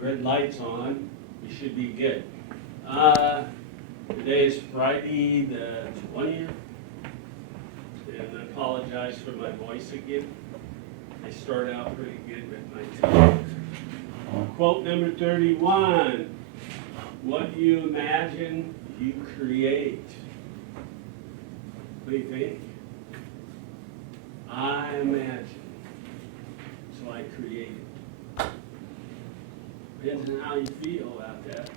red light's on, we should be good. Today is Friday the 20th, and I apologize for my voice again. I start out pretty good with my tongue. Quote number 31, what you imagine, you create. What do you think? I imagine, so I create it. Depends on how you feel about that.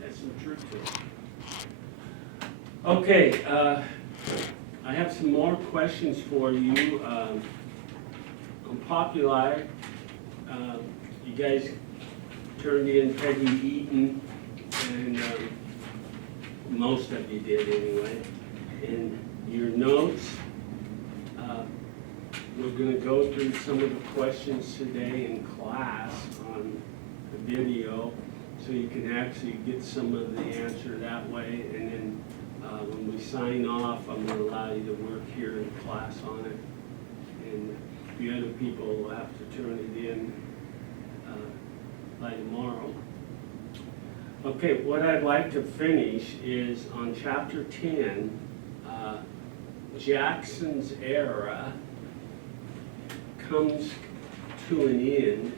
That's some truth to it. Okay, I have some more questions for you. On Populi, you guys turned in Peggy Eaton, and most of you did anyway. In your notes, we're going to go through some of the questions today in class on the video, so you can actually get some of the answer that way. And then when we sign off, I'm going to allow you to work here in class on it. And the other people will have to turn it in by tomorrow. Okay, what I'd like to finish is on chapter 10, Jackson's era comes to an end,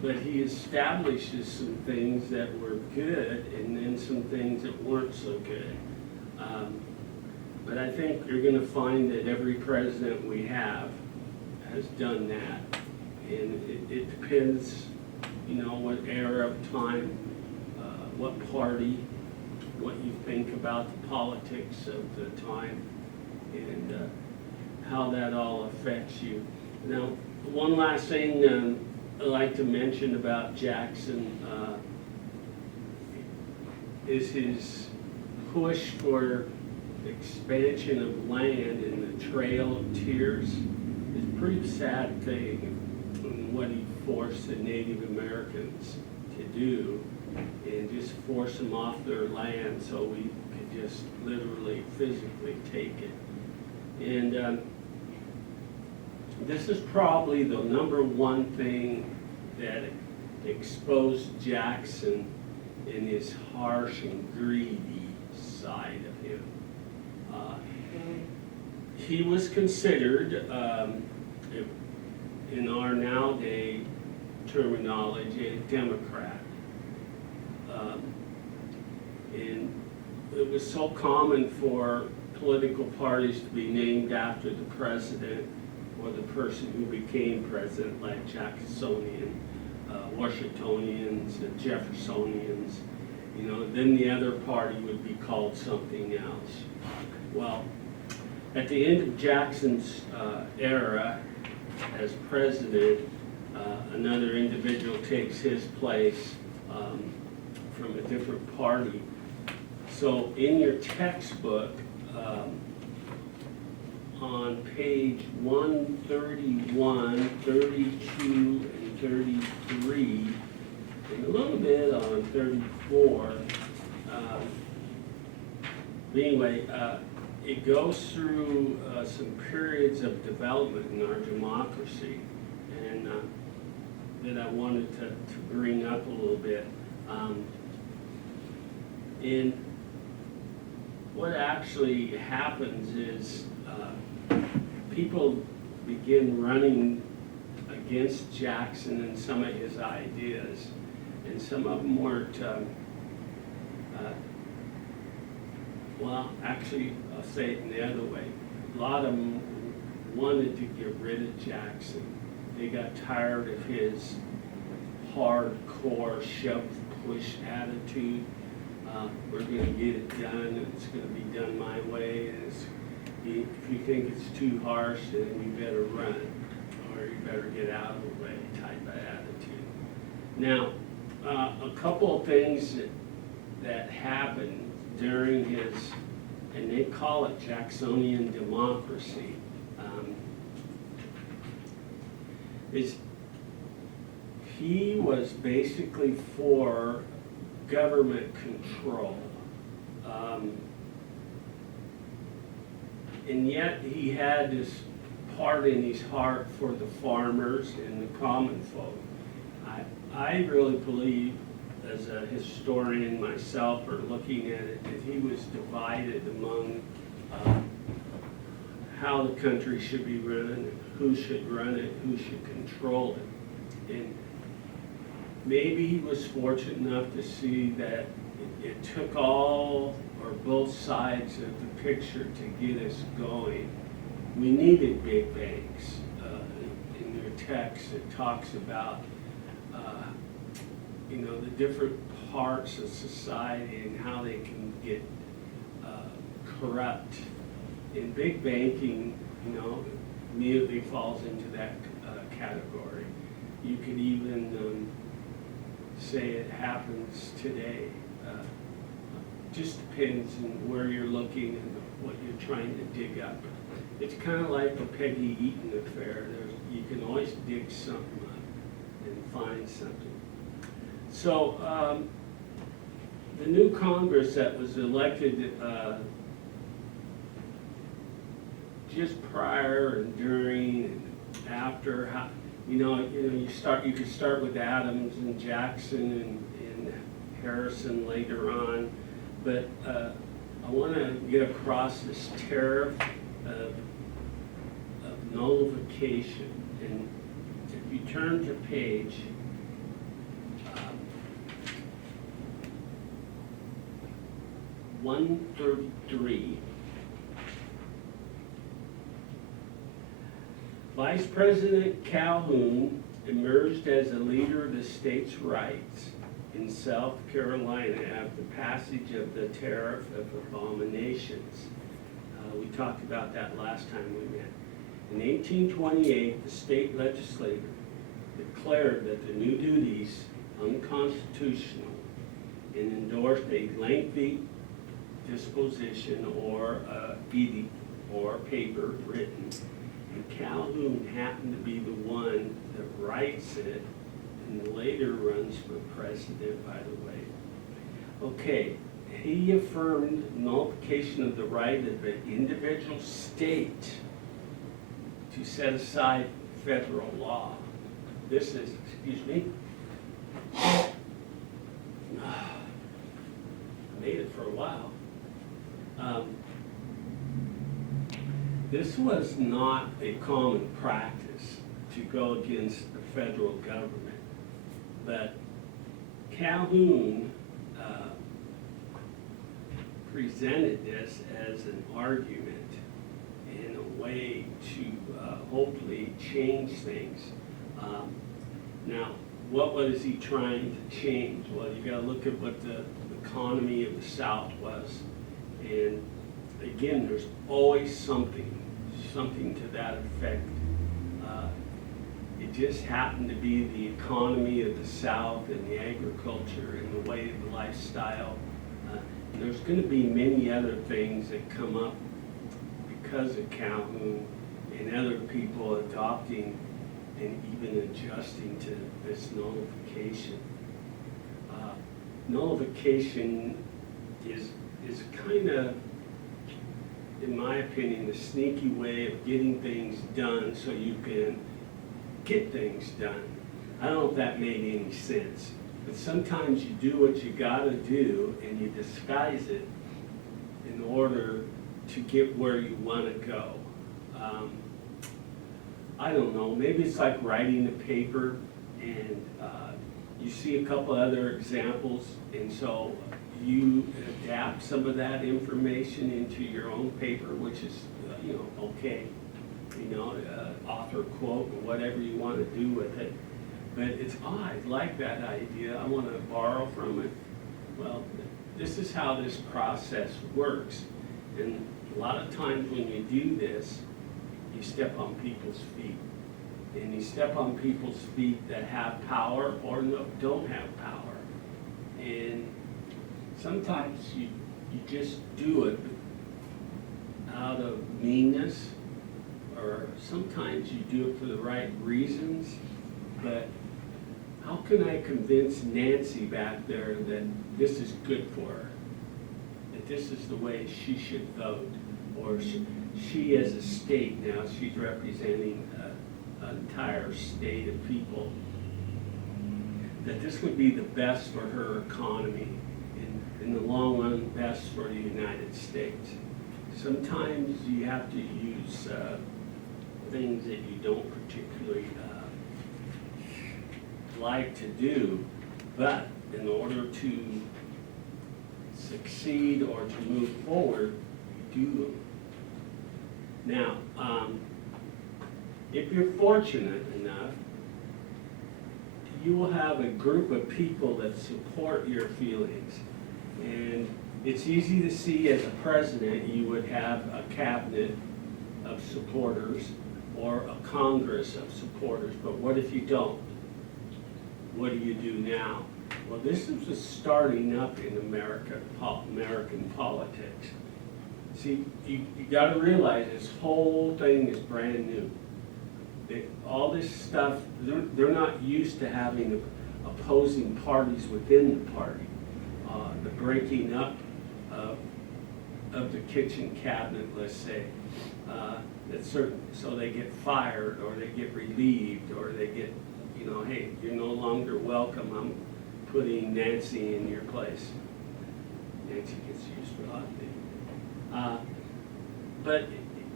but he establishes some things that were good and then some things that weren't so good. But I think you're going to find that every president we have has done that. And it depends, what era of time, what party, what you think about the politics of the time, and how that all affects you. Now, one last thing I'd like to mention about Jackson is his push for expansion of land in the Trail of Tears. It's a pretty sad thing, what he forced the Native Americans to do, and just force them off their land so we could just literally, physically take it. And this is probably the number one thing that exposed Jackson in his harsh and greedy side of him. He was considered, in our nowadays terminology, a Democrat. And it was so common for political parties to be named after the president or the person who became president, like Jacksonian, Washingtonians, and Jeffersonians. Then the other party would be called something else. Well, at the end of Jackson's era as president, another individual takes his place from a different party. So in your textbook, on page 131, 32, and 33, and a little bit on 34, anyway, it goes through some periods of development in our democracy, and that I wanted to bring up a little bit. And what actually happens is people begin running against Jackson and some of his ideas, and some of them weren't, well, actually, I'll say it in the other way. A lot of them wanted to get rid of Jackson. They got tired of his hardcore shove-push attitude. We're going to get it done, and it's going to be done my way. And if you think it's too harsh, then you better run, or you better get out of the way type of attitude. Now, a couple of things that happened during his, and they call it Jacksonian Democracy, is he was basically for government control. And yet he had this part in his heart for the farmers and the common folk. I really believe, as a historian myself, or looking at it, that he was divided among how the country should be run, who should run it, who should control it. And maybe he was fortunate enough to see that it took all or both sides of the picture to get us going. We needed big banks. In your text, it talks about the different parts of society and how they can get corrupt. And big banking, immediately falls into that category. You could even say it happens today. Just depends on where you're looking and what you're trying to dig up. It's kind of like the Peggy Eaton affair. You can always dig something up and find something. So the new Congress that was elected just prior and during and after, you could start with Adams and Jackson and Harrison later on, but I want to get across this tariff of nullification. And if you turn to page 133, Vice President Calhoun emerged as a leader of the states' rights in South Carolina after passage of the Tariff of Abominations. We talked about that last time we met. In 1828, the state legislature declared that the new duties unconstitutional and endorsed a lengthy disposition or edict or paper written. And Calhoun happened to be the one that writes it and later runs for president, by the way. Okay, he affirmed nullification of the right of an individual state to set aside federal law. This is, excuse me, I made it for a while. This was not a common practice to go against the federal government, but Calhoun presented this as an argument and a way to hopefully change things. Now, what was he trying to change? Well, you got to look at what the economy of the South was. And again, there's always something to that effect. It just happened to be the economy of the South and the agriculture and the way of the lifestyle. And there's going to be many other things that come up because of Calhoun and other people adopting and even adjusting to this nullification. Nullification is kind of, in my opinion, a sneaky way of getting things done so you can get things done. I don't know if that made any sense, but sometimes you do what you gotta do and you disguise it in order to get where you wanna go. I don't know, maybe it's like writing a paper and you see a couple other examples, and so you adapt some of that information into your own paper, which is, okay. Author quote or whatever you want to do with it. But it's, I like that idea. I want to borrow from it. Well, this is how this process works. And a lot of times when you do this, you step on people's feet. And you step on people's feet that have power or don't have power. And sometimes you just do it out of meanness, or sometimes you do it for the right reasons. But how can I convince Nancy back there that this is good for her, that this is the way she should vote, or she as a state now, she's representing an entire state of people. that this would be the best for her economy, in the long run, best for the United States. Sometimes you have to use things that you don't particularly like to do, but in order to succeed or to move forward, you do them. Now, if you're fortunate enough, you will have a group of people that support your feelings. And it's easy to see as a president, you would have a cabinet of supporters or a Congress of supporters, but what if you don't? What do you do now? Well, this is just starting up in American politics. See, you gotta realize this whole thing is brand new. All this stuff, they're not used to having opposing parties within the party. The breaking up of the kitchen cabinet, let's say, so they get fired or they get relieved or they get, hey, you're no longer welcome. I'm putting Nancy in your place. Nancy gets used for a lot of things. But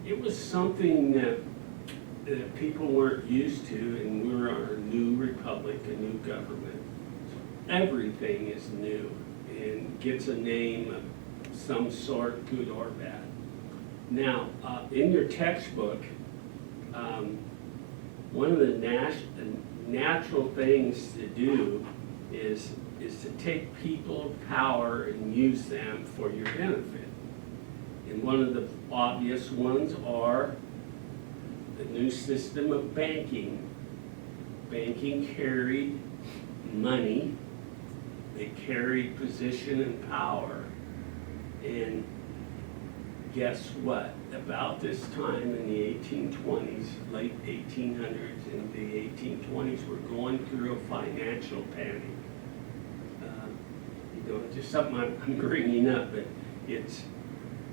it was something that people weren't used to, and we're a new republic, a new government. So everything is new and gets a name of some sort, good or bad. Now, in your textbook, one of the natural things to do is to take people of power and use them for your benefit. And one of the obvious ones are the new system of banking. Banking carried money, they carried position and power. And guess what? About this time in the 1820s, late 1800s and the 1820s, we're going through a financial panic. It's just something I'm bringing up, but it's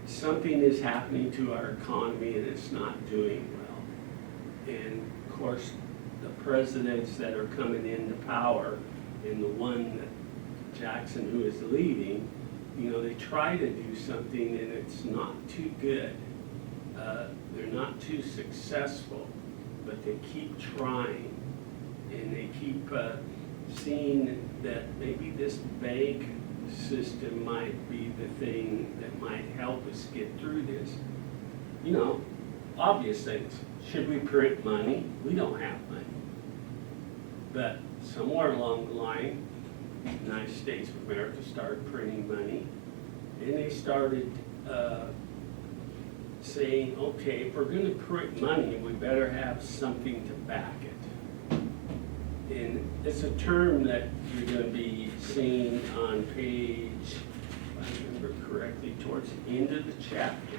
something is happening to our economy and it's not doing well. And of course, the presidents that are coming into power, and the one that Jackson, who is leading, they try to do something and it's not too good. They're not too successful, but they keep trying, and they keep seeing that maybe this bank system might be the thing that might help us get through this. Obvious things. Should we print money? We don't have money. But somewhere along the line, the United States of America started printing money, and they started saying, okay, if we're going to print money, we better have something to back it. And it's a term that you're going to be seeing on page, if I remember correctly, towards the end of the chapter.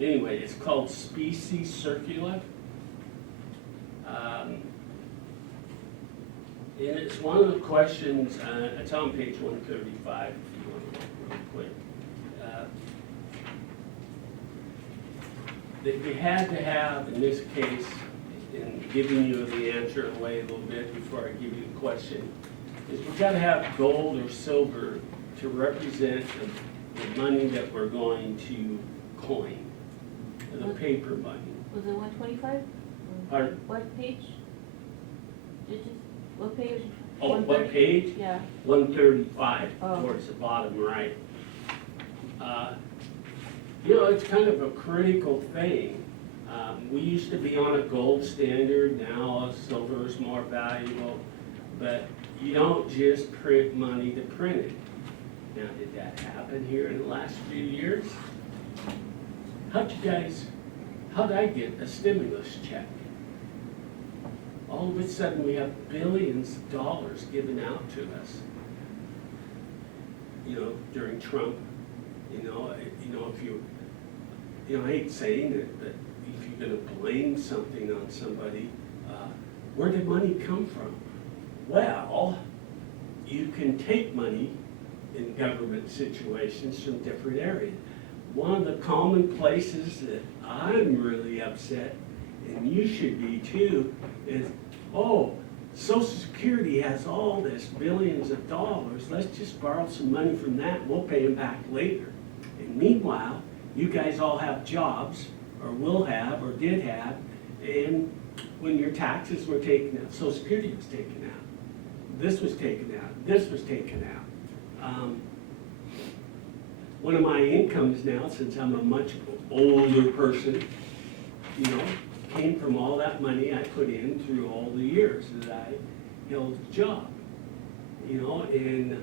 Anyway, it's called specie circula. And it's one of the questions, it's on page 135 if you want to look real quick. That we had to have, in this case, in giving you the answer away a little bit before I give you the question, is we've got to have gold or silver to represent the money that we're going to coin, the paper money. Was it 125? Pardon? What page? What page? Oh, what page? Yeah. 135, Oh. towards the bottom right. It's kind of a critical thing. We used to be on a gold standard, now silver is more valuable, but you don't just print money to print it. Now, did that happen here in the last few years? How'd I get a stimulus check? All of a sudden, we have billions of dollars given out to us. During Trump, if I hate saying it, but if you're going to blame something on somebody, where did money come from? Well, you can take money in government situations from different areas. One of the common places that I'm really upset, and you should be too, is oh, Social Security has all this, billions of dollars, let's just borrow some money from that, we'll pay them back later. And meanwhile, you guys all have jobs, or will have, or did have, and when your taxes were taken out, Social Security was taken out, this was taken out, this was taken out. One of my incomes now, since I'm a much older person, you know, came from all that money I put in through all the years that I held a job. You know, and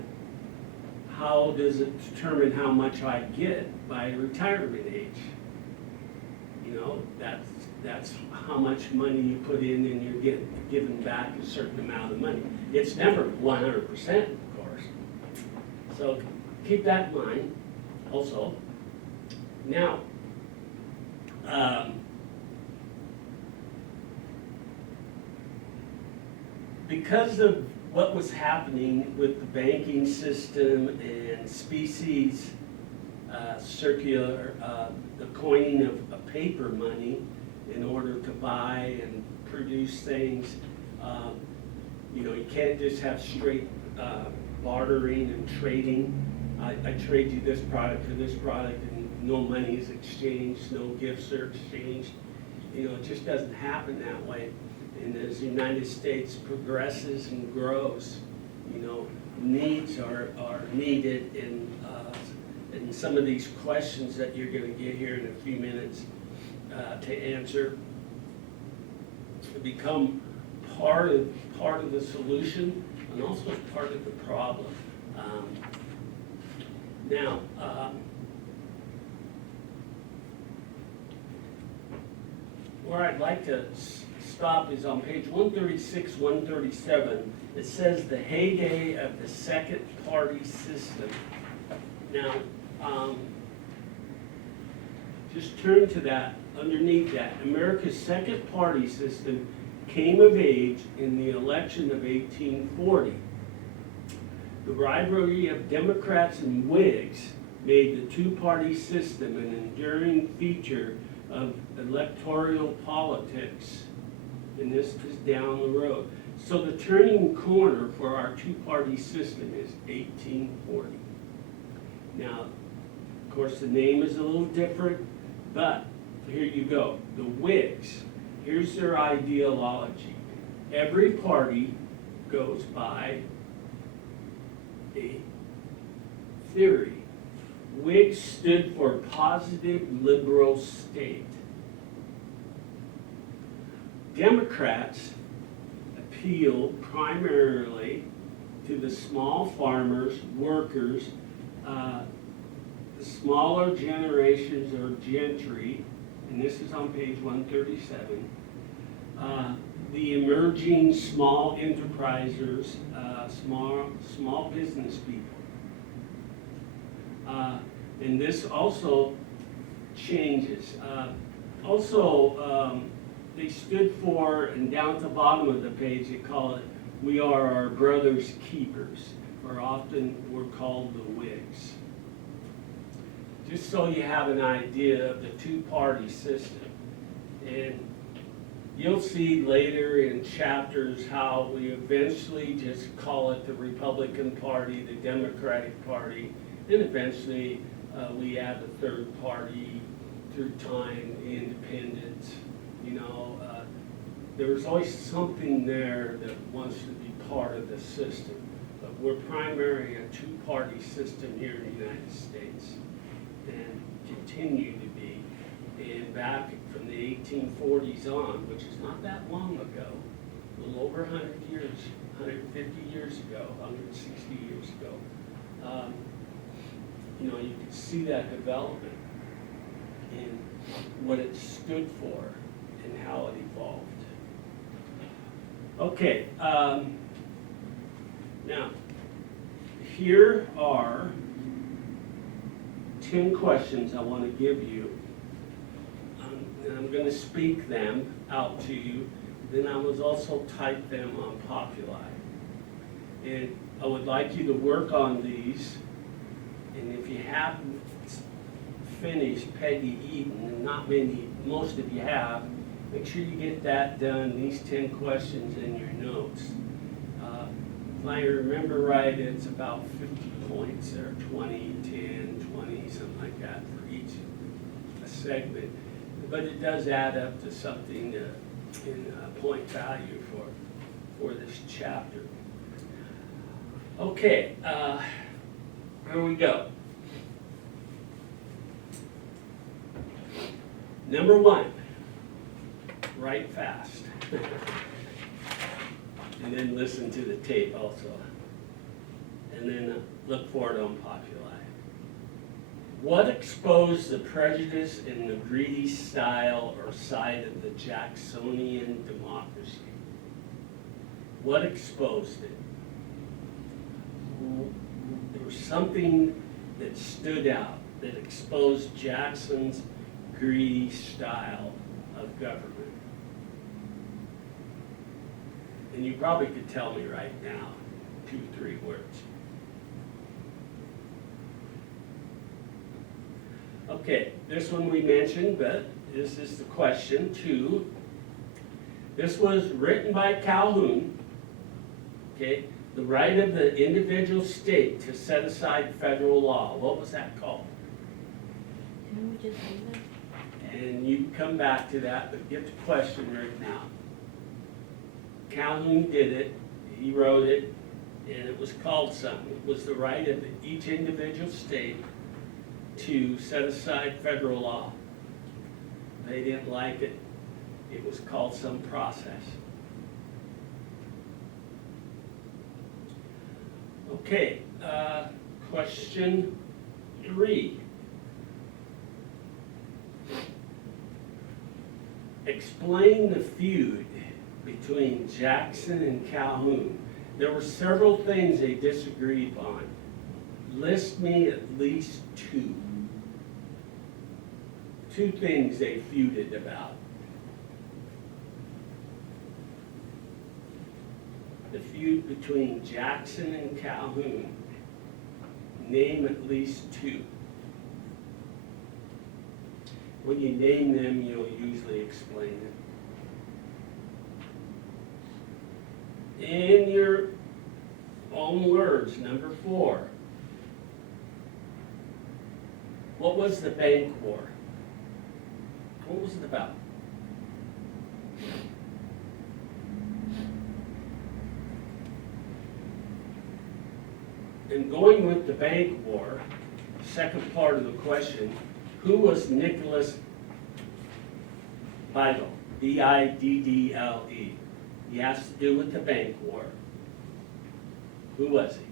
how does it determine how much I get by retirement age? You know, that's how much money you put in and you're given back a certain amount of money. It's never 100%, of course. So keep that in mind also. Now, because of what was happening with the banking system and species circular, the coining of paper money in order to buy and produce things, you know, you can't just have straight bartering and trading. I trade you this product for this product and no money is exchanged, no gifts are exchanged. You know, it just doesn't happen that way. And as the United States progresses and grows, you know, needs are needed, and some of these questions that you're going to get here in a few minutes to answer become part of the solution and also part of the problem. Now, where I'd like to stop is on page 136, 137. It says the heyday of the second party system. Now, just turn to that, underneath that. America's second party system came of age in the election of 1840. The rivalry of Democrats and Whigs made the two-party system an enduring feature of electoral politics. And this is down the road. So the turning corner for our two-party system is 1840. Now, of course, the name is a little different, but here you go. The Whigs, here's their ideology. Every party goes by a theory. Whigs stood for positive liberal state. Democrats appealed primarily to the small farmers, workers, the smaller generations or gentry, and this is on page 137, the emerging small enterprisers, small business people. And this also changes. They stood for, and down at the bottom of the page, they call it, we are our brother's keepers, or often we're called the Whigs. Just so you have an idea of the two-party system. And you'll see later in chapters how we eventually just call it the Republican Party, the Democratic Party, and eventually we add the third party through time, independence. You know, there was always something there that wants to be part of the system. But we're primarily a two-party system here in the United States, and continue to be. And back from the 1840s on, which is not that long ago, a little over 100 years, 150 years ago, 160 years ago, you know, you could see that development in what it stood for and how it evolved. Okay, now, here are 10 questions I want to give you. And I'm going to speak them out to you. Then I will also type them on Populi. And I would like you to work on these. And if you haven't finished Peggy Eden, and not many, most of you have, Make sure you get that done, these 10 questions in your notes. If I remember right, it's about 50 points there, 20, 10, 20, something like that for each segment. But it does add up to something in point value for this chapter. Okay, here we go. Number 1, write fast. And then listen to the tape also. And then look for it on Populi. What exposed the prejudice in the greedy style or side of the Jacksonian democracy? What exposed it? There was something that stood out that exposed Jackson's greedy style of government. And you probably could tell me right now, 2, 3 words. Okay, this one we mentioned, but this is the question 2. This was written by Calhoun. Okay, the right of the individual state to set aside federal law. What was that called? Can we just leave it? And you can come back to that, but get the question right now. Calhoun did it, he wrote it, and it was called something. It was the right of each individual state to set aside federal law. They didn't like it. It was called some process. Okay, question 3. Explain the feud between Jackson and Calhoun. There were several things they disagreed on. List me at least 2. 2 things they feuded about. The feud between Jackson and Calhoun. Name at least 2. When you name them, you'll usually explain it. In your own words, number 4. What was the bank war? What was it about? And going with the bank war, second part of the question, who was Nicholas Biddle? B-I-D-D-L-E. He has to do with the bank war. Who was he?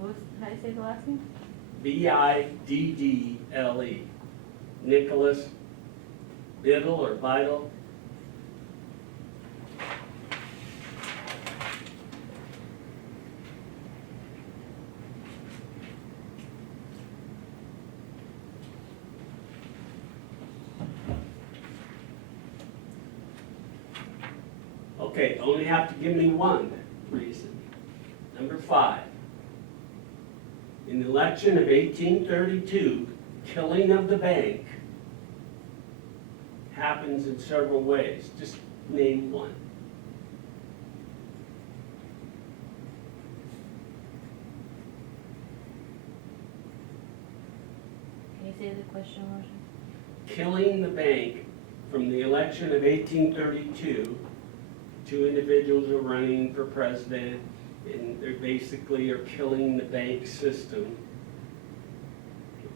How do you say the last name? B-I-D-D-L-E. Nicholas Biddle or Biddle. Okay, only have to give me one reason. Number 5. In the election of 1832, killing of the bank happens in several ways. Just name one. Can you say the question, Marcia? Killing the bank from the election of 1832, 2 individuals are running for president, and they basically are killing the bank system.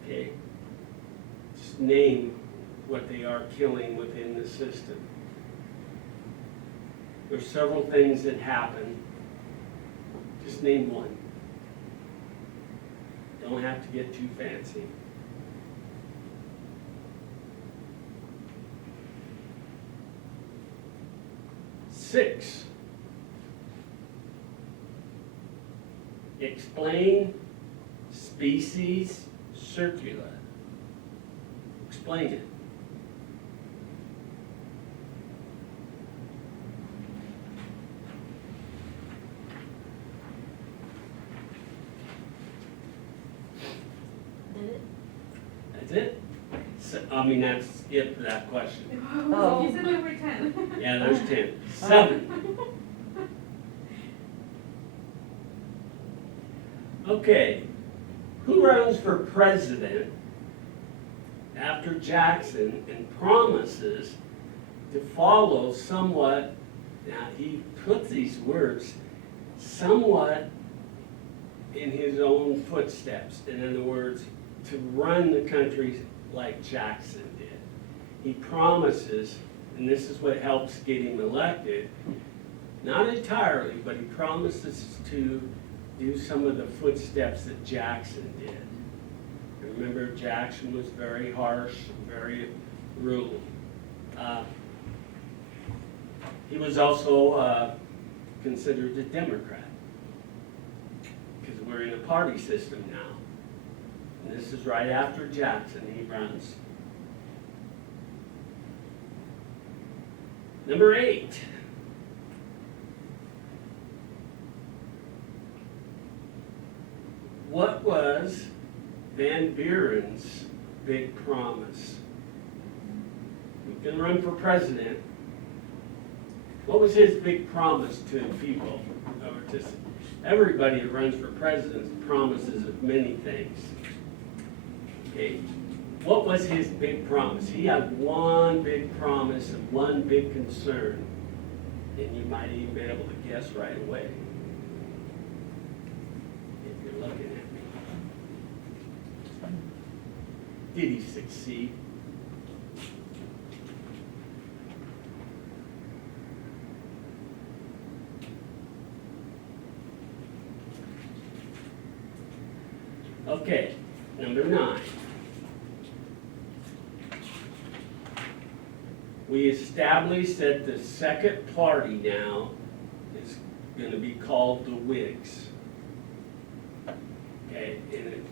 Okay? Just name what they are killing within the system. There's several things that happen. Just name one. Don't have to get too fancy. Six. Explain species circular. Explain it. Did it? That's it. So, I mean, that's skip that question. Oh. You said there were 10. Yeah, there's 10. 7. Okay, who runs for president after Jackson and promises to follow somewhat, now he puts these words, somewhat in his own footsteps. In other words, to run the country like Jackson did. He promises, and this is what helps get him elected, not entirely, but he promises to do some of the footsteps that Jackson did. Remember, Jackson was very harsh, very ruling. He was also considered a Democrat, because we're in a party system now. And this is right after Jackson, he runs. Number 8. What was Van Buren's big promise? He can run for president. What was his big promise to people? Or to everybody who runs for president promises of many things. Okay, what was his big promise? He had one big promise and one big concern, and you might even be able to guess right away if you're looking at me. Did he succeed? Okay, number 9. We established that the second party now is going to be called the Whigs. Okay, and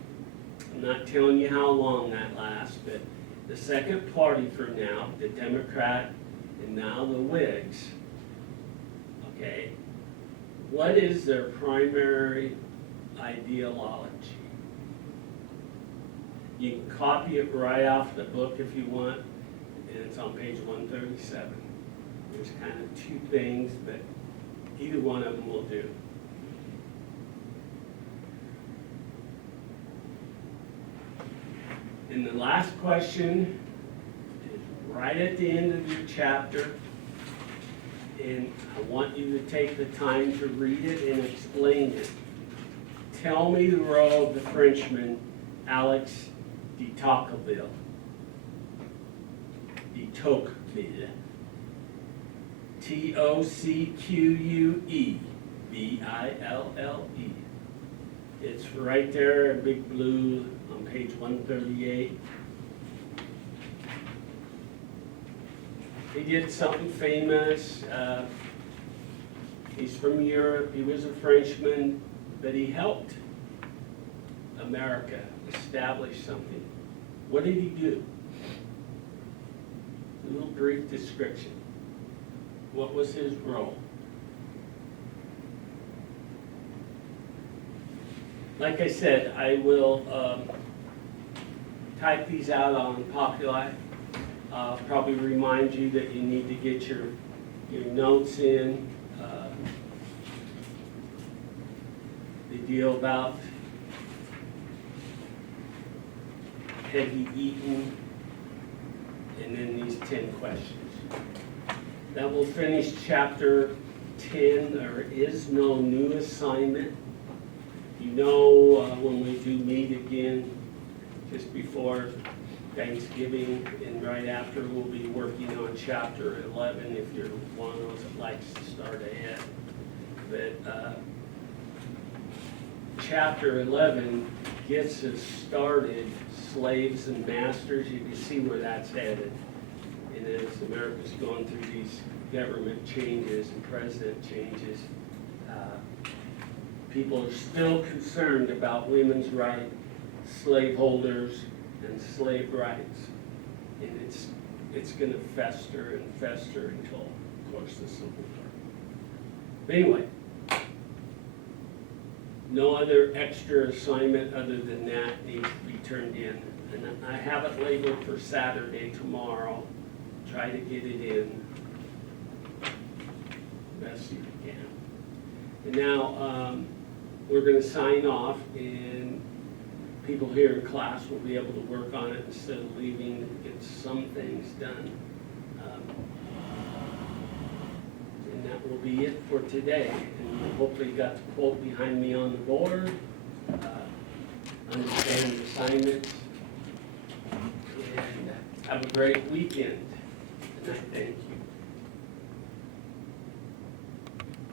I'm not telling you how long that lasts, but the second party for now, the Democrat and now the Whigs, okay, what is their primary ideology? You can copy it right off the book if you want, and it's on page 137. There's kind of 2 things, but either one of them will do. And the last question is right at the end of your chapter, and I want you to take the time to read it and explain it. Tell me the role of the Frenchman, Alex de Tocqueville. De Tocqueville. Tocqueville. It's right there, in big blue, on page 138. He did something famous. He's from Europe. He was a Frenchman, but he helped America establish something. What did he do? A little brief description. What was his role? Like I said, I will type these out on Populi. Probably remind you that you need to get your notes in. The deal about Peggy Eaton, and then these 10 questions. That will finish chapter 10. There is no new assignment. You know, when we do meet again, just before Thanksgiving and right after, we'll be working on chapter 11 if you're one of those that likes to start ahead. But chapter 11 gets us started, slaves and masters. You can see where that's headed. And as America's going through these government changes and president changes, people are still concerned about women's rights, slaveholders, and slave rights. And it's going to fester and fester until, of course, the Civil War. But anyway, no other extra assignment other than that needs to be turned in And I have it labeled for Saturday tomorrow. Try to get it in best you can. And now, we're gonna sign off, and people here in class will be able to work on it instead of leaving and get some things done. And that will be it for today. And hopefully you got the quote behind me on the board, understand the assignments, and have a great weekend. And I thank you.